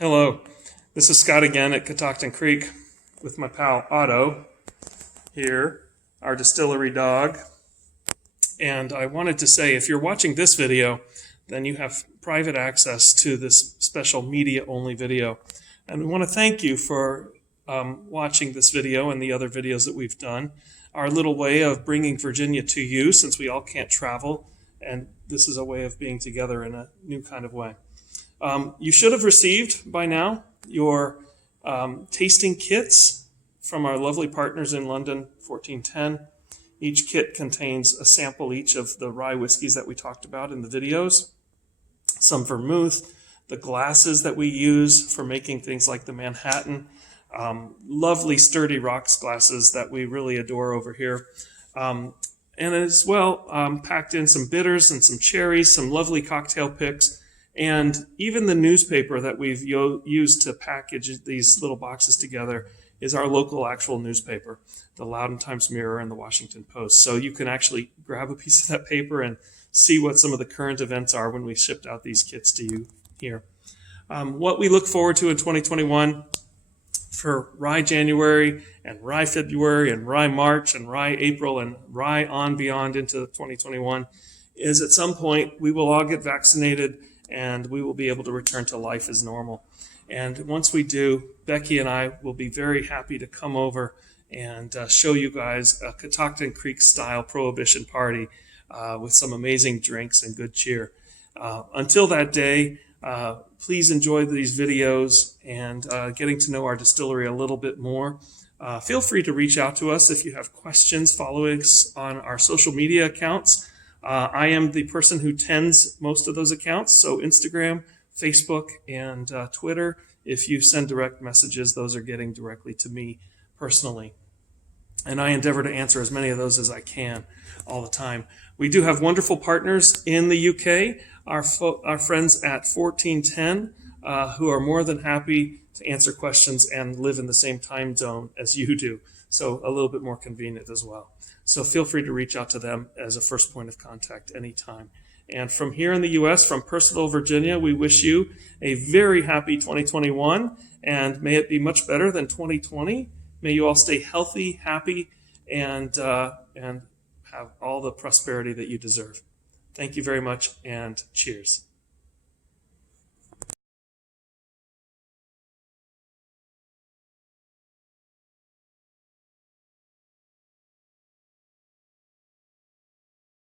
Hello, this is Scott again at Catoctin Creek with my pal Otto here, our distillery dog. And I wanted to say, if you're watching this video, then you have private access to this special media-only video. And we want to thank you for watching this video and the other videos that we've done. Our little way of bringing Virginia to you, since we all can't travel, and this is a way of being together in a new kind of way. You should have received by now your tasting kits from our lovely partners in London, 1410. Each kit contains a sample each of the rye whiskeys that we talked about in the videos, some vermouth, the glasses that we use for making things like the Manhattan, lovely sturdy rocks glasses that we really adore over here. And as well, packed in some bitters and some cherries, some lovely cocktail picks, and even the newspaper that we've used to package these little boxes together is our local actual newspaper, the Loudoun Times-Mirror and the Washington Post. So you can actually grab a piece of that paper and see what some of the current events are when we shipped out these kits to you here. What we look forward to in 2021 for Rye January and Rye February and Rye March and Rye April and Rye on beyond into 2021 is at some point we will all get vaccinated and we will be able to return to life as normal. And once we do, Becky and I will be very happy to come over and show you guys a Catoctin Creek style prohibition party with some amazing drinks and good cheer. Until that day, please enjoy these videos and getting to know our distillery a little bit more. Feel free to reach out to us if you have questions. Follow us on our social media accounts. I am the person who tends most of those accounts, so Instagram, Facebook, and Twitter. If you send direct messages, those are getting directly to me personally. And I endeavor to answer as many of those as I can all the time. We do have wonderful partners in the UK, our friends at 1410, who are more than happy to answer questions and live in the same time zone as you do, so a little bit more convenient as well. So feel free to reach out to them as a first point of contact anytime. And from here in the U.S., from Purcellville, Virginia, we wish you a very happy 2021, and may it be much better than 2020. May you all stay healthy, happy, and have all the prosperity that you deserve. Thank you very much, and cheers.